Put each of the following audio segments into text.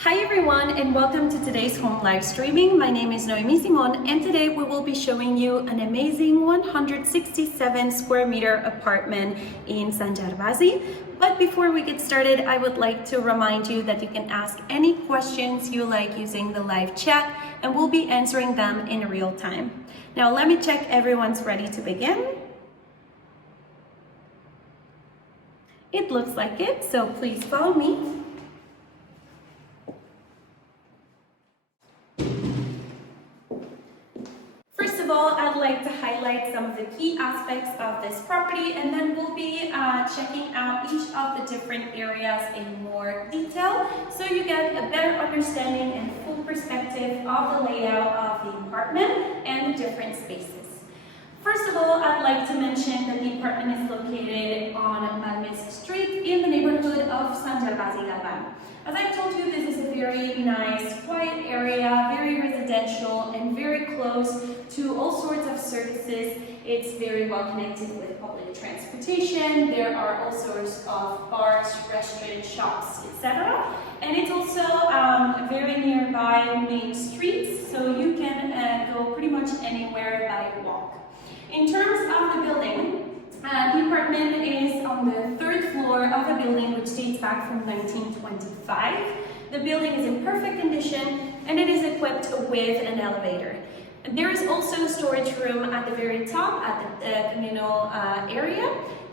Hi everyone and welcome to today's home live streaming. My name is Noemi Simon and today we will be showing you an amazing 167 square meter apartment in Sant Gervasi. But before we get started, I would like to remind you that you can ask any questions you like using the live chat and we'll be answering them in real time. Now let me check everyone's ready to begin. It looks like it, so please follow me. First of all, I'd like to highlight some of the key aspects of this property and then we'll be checking out each of the different areas in more detail so you get a better understanding and full perspective of the layout of the apartment and the different spaces. First of all, I'd like to mention that the apartment is located on Malmes Street in the neighborhood of Sant Gervasi, Galvany. As I told you, this is a very nice, quiet area, very residential and very close to all sorts of services. It's very well connected with public transportation. There are all sorts of bars, restaurants, shops, etc. And it's also very nearby main streets, so you can go pretty much anywhere by walk. In terms of the building, the apartment is on the third floor of a building which dates back from 1925. The building is in perfect condition and it is equipped with an elevator. There is also a storage room at the very top at the communal area,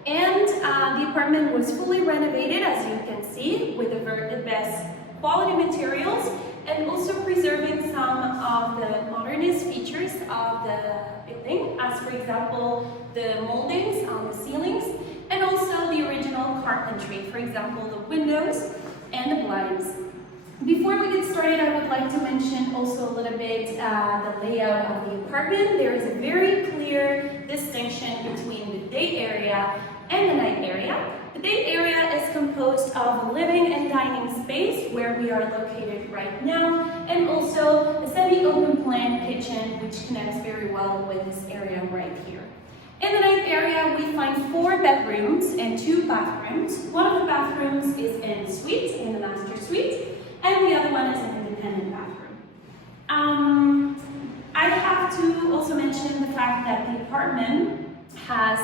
and the apartment was fully renovated, as you can see, with the best quality materials and also preserving some of the modernist features of the building, as for example the mouldings on the ceilings and also the original carpentry, for example the windows and the blinds. Before we get started, I would like to mention also a little bit the layout of the apartment. There is a very clear distinction between the day area and the night area. The day area is composed of a living and dining space where we are located right now, and also a semi-open plan kitchen which connects very well with this area right here. In the night area, we find 4 bedrooms and 2 bathrooms. One of the bathrooms is en suite, in the master suite, and the other one is an independent bathroom. I have to also mention the fact that the apartment has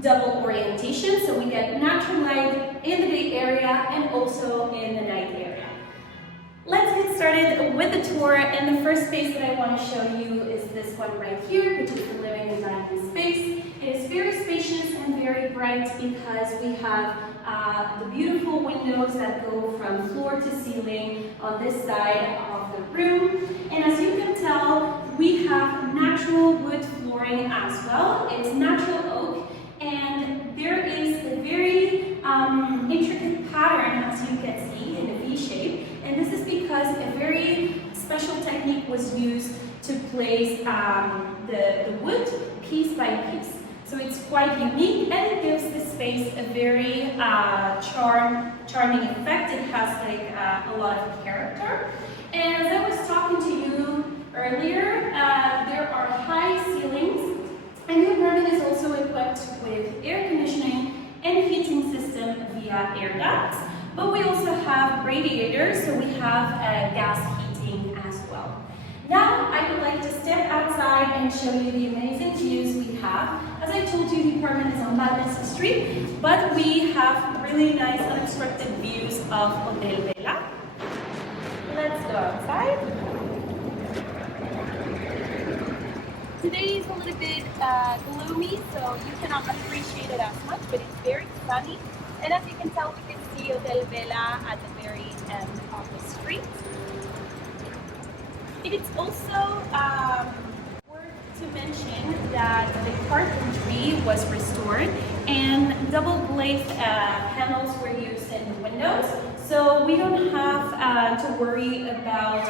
double orientation, so we get natural light in the day area and also in the night area. Let's get started with the tour, and the first space that I want to show you is this one right here, which is the living and dining space. It is very spacious and very bright because we have the beautiful windows that go from floor to ceiling on this side of the room. And as you can tell, we have natural wood flooring as well. It's natural oak, and there is a very intricate pattern, as you can see, in a V shape. And this is because a very special technique was used to place the wood piece by piece. So it's quite unique and it gives the space a very charming effect. It has like a lot of character. And as I was talking to you earlier, there are high ceilings, and the apartment is also equipped with air conditioning and heating system via air ducts. But we also have radiators, so we have gas heating as well. Now I would like to step outside and show you the amazing views we have. As I told you, the apartment is on Malmes Street, but we have really nice unobstructed views of Hotel Vela. Let's go outside. Today is a little bit gloomy, so you cannot appreciate it as much, but it's very sunny. And as you can tell, we can see Hotel Vela at the very end of the street. It is also worth to mention that the carpentry was restored and double glazed panels were used in the windows, so we don't have to worry about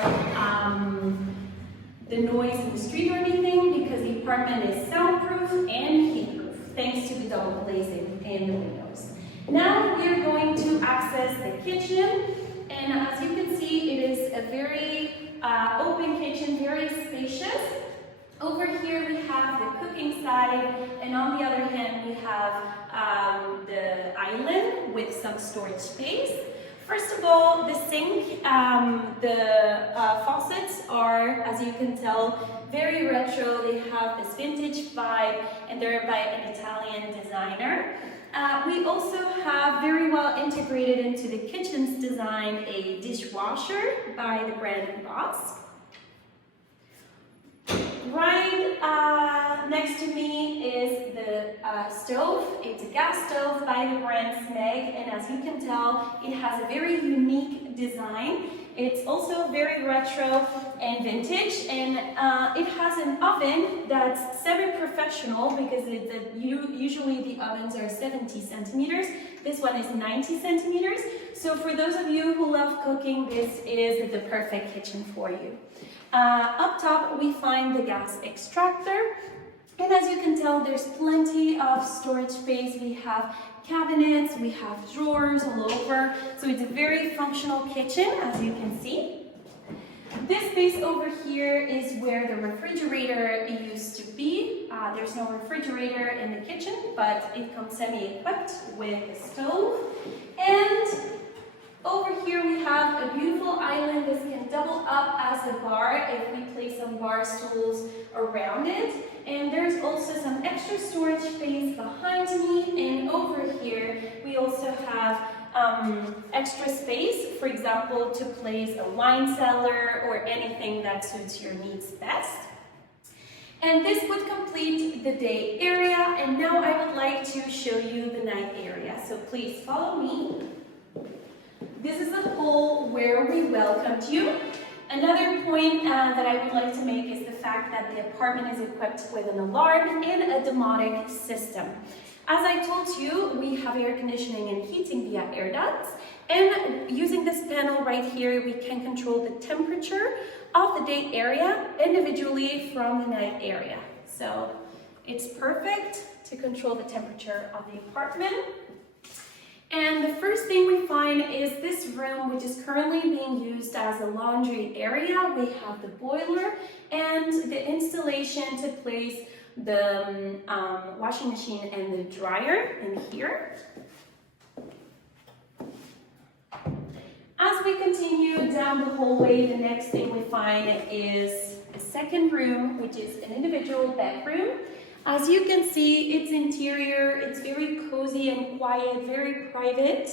the noise in the street or anything, because the apartment is soundproof and heatproof thanks to the double glazing in the windows. Now we are going to access the kitchen, and as you can see, it is a very open kitchen, very spacious. Over here we have the cooking side, and on the other hand we have the island with some storage space. First of all, the sink, the faucets are, as you can tell, very retro. They have this vintage vibe and they're by an Italian designer. We also have very well integrated into the kitchen's design a dishwasher by the brand Boss. Right next to me is the stove. It's a gas stove by the brand Smeg, and as you can tell, it has a very unique design. It's also very retro and vintage, and it has an oven that's semi-professional because usually the ovens are 70 centimeters. This one is 90 centimeters. So for those of you who love cooking, this is the perfect kitchen for you. Up top, we find the gas extractor. And as you can tell, there's plenty of storage space. We have cabinets, we have drawers all over. So it's a very functional kitchen, as you can see. This space over here is where the refrigerator used to be. There's no refrigerator in the kitchen, but it comes semi-equipped with a stove. And over here we have a beautiful island. This can double up as a bar if we place some bar stools around it. And there's also some extra storage space behind me. And over here we also have extra space, for example, to place a wine cellar or anything that suits your needs best. And this would complete the day area. And now I would like to show you the night area. So please follow me. This is the hall where we welcomed you. Another point that I would like to make is the fact that the apartment is equipped with an alarm and a domotic system. As I told you, we have air conditioning and heating via air ducts, and using this panel right here, we can control the temperature of the day area individually from the night area. So it's perfect to control the temperature of the apartment. And the first thing we find is this room, which is currently being used as a laundry area. We have the boiler and the installation to place the washing machine and the dryer in here. As we continue down the hallway, the next thing we find is a second room, which is an individual bedroom. As you can see, its interior, it's very cozy and quiet, very private.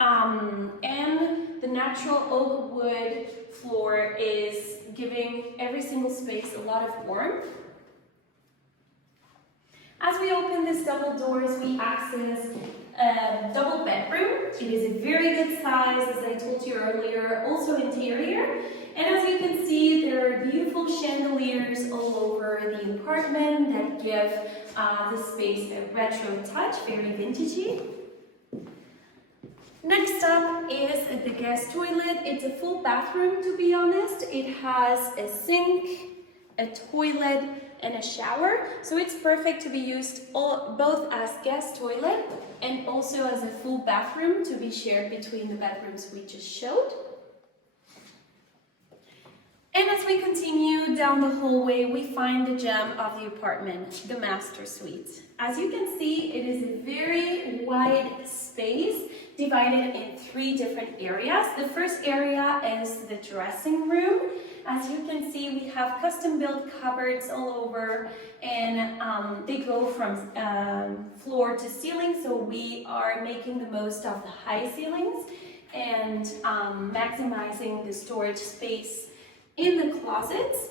And the natural oak wood floor is giving every single space a lot of warmth. As we open these double doors, we access a double bedroom. It is a very good size, as I told you earlier, also interior. And as you can see, there are beautiful chandeliers all over the apartment that give the space a retro touch, very vintagey. Next up is the guest toilet. It's a full bathroom, to be honest. It has a sink, a toilet, and a shower, so it's perfect to be used both as guest toilet and also as a full bathroom to be shared between the bedrooms we just showed. And as we continue down the hallway, we find the gem of the apartment, the master suite. As you can see, it is a very wide space divided in 3 different areas. The first area is the dressing room. As you can see, we have custom-built cupboards all over, and they go from floor to ceiling, so we are making the most of the high ceilings and maximizing the storage space in the closets.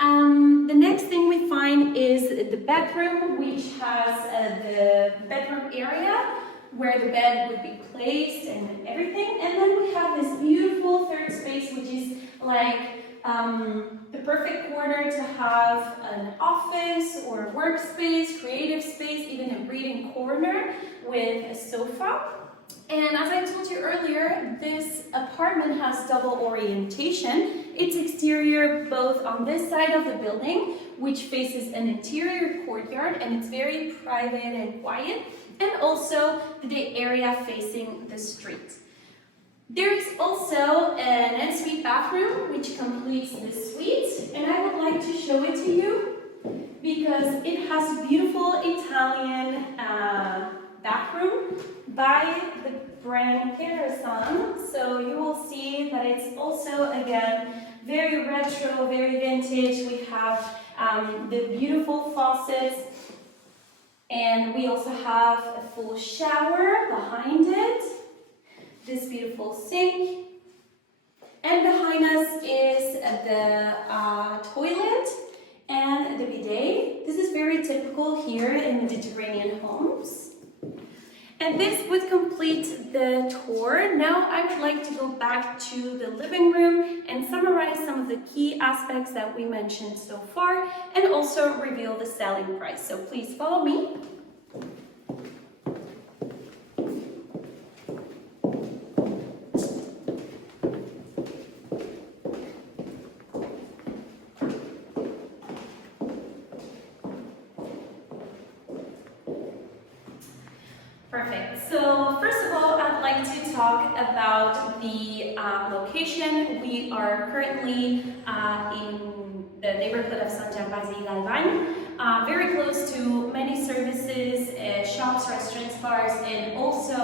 The next thing we find is the bedroom, which has the bedroom area where the bed would be placed and everything. And then we have this beautiful third space, which is like the perfect corner to have an office or workspace, creative space, even a reading corner with a sofa. And as I told you earlier, this apartment has double orientation. It's exterior both on this side of the building, which faces an interior courtyard, and it's very private and quiet, and also the day area facing the street. There is also an ensuite bathroom, which completes the suite, and I would like to show it to you because it has a beautiful Italian bathroom by the brand Pearson. So but it's also, again, very retro, very vintage. We have the beautiful faucets, and we also have a full shower behind it, this beautiful sink, and behind us is the toilet and the bidet. This is very typical here in Mediterranean homes. And this would complete the tour. Now I would like to go back to the living room and summarize some of the key aspects that we mentioned so far, and also reveal the selling price. So please follow me. Perfect. So first of all, I'd like to talk about the location. We are currently in the neighborhood of Sant Gervasi, Galvany, very close to many services, shops, restaurants, bars, and also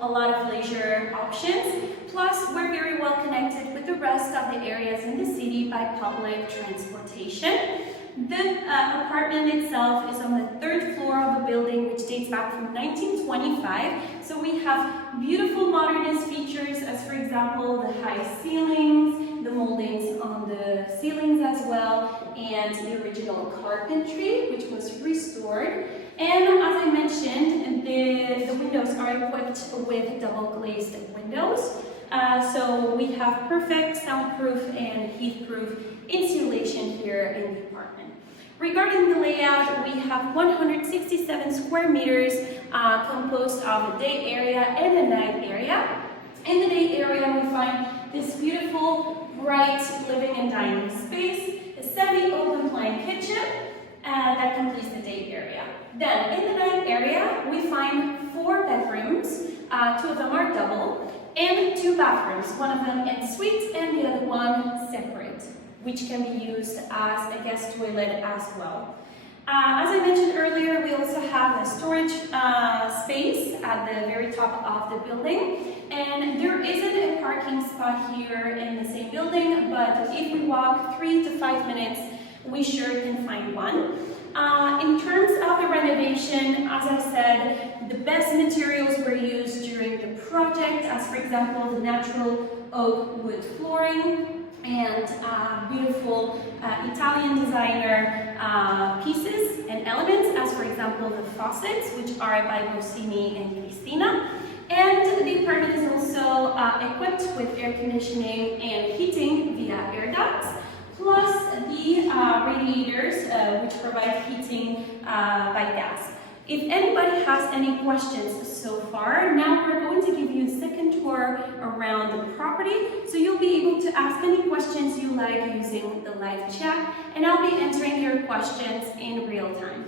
a lot of leisure options. Plus, we're very well connected with the rest of the areas in the city by public transportation. The apartment itself is on the 3rd floor of a building which dates back from 1925. So we have beautiful modernist features, as for example the high ceilings, the mouldings on the ceilings as well, and the original carpentry which was restored. And as I mentioned, the windows are equipped with double glazed windows. So we have perfect soundproof and heat-proof insulation here in the apartment. Regarding the layout, we have 167 square meters composed of a day area and a night area. In the day area, we find this beautiful, bright living and dining space, a semi-open plan kitchen that completes the day area. Then, in the night area, we find 4 bedrooms, 2 of them are double, and 2 bathrooms, one of them en suite and the other one separate, which can be used as a guest toilet as well. As I mentioned earlier, we also have a storage space at the very top of the building, and there isn't a parking spot here in the same building, but if we walk 3 to 5 minutes, we sure can find one. In terms of the renovation, as I said, the best materials were used during the project, as for example the natural oak wood flooring and beautiful Italian designer pieces and elements, as for example the faucets, which are by Rossini and Cristina. And the apartment is also equipped with air conditioning and heating via air ducts, plus the radiators which provide heating by gas. If anybody has any questions so far, now we're going to give you a second tour around the property, so you'll be able to ask any questions you like using the live chat, and I'll be answering your questions in real time.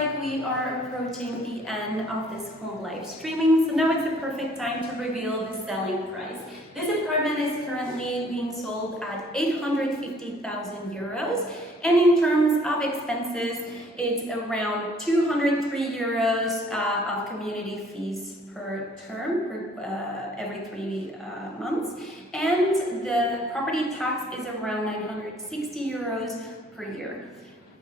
like we are approaching the end of this home live streaming, so now it's the perfect time to reveal the selling price. This apartment is currently being sold at 850,000 euros, and in terms of expenses, it's around 203 euros of community fees per term, every 3 months, and the property tax is around 960 euros per year.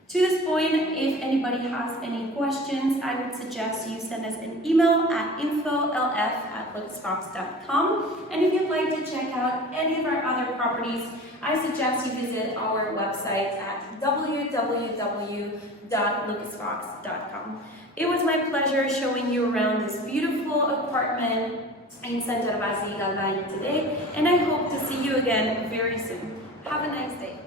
To this point, if anybody has any questions, I would suggest you send us an email at info.lf@lucasfox.com. And if you'd like to check out any of our other properties, I suggest you visit our website at www.lucasfox.com. It was my pleasure showing you around this beautiful apartment in Sant Gervasi, Galvany today, and I hope to see you again very soon. Have a nice day.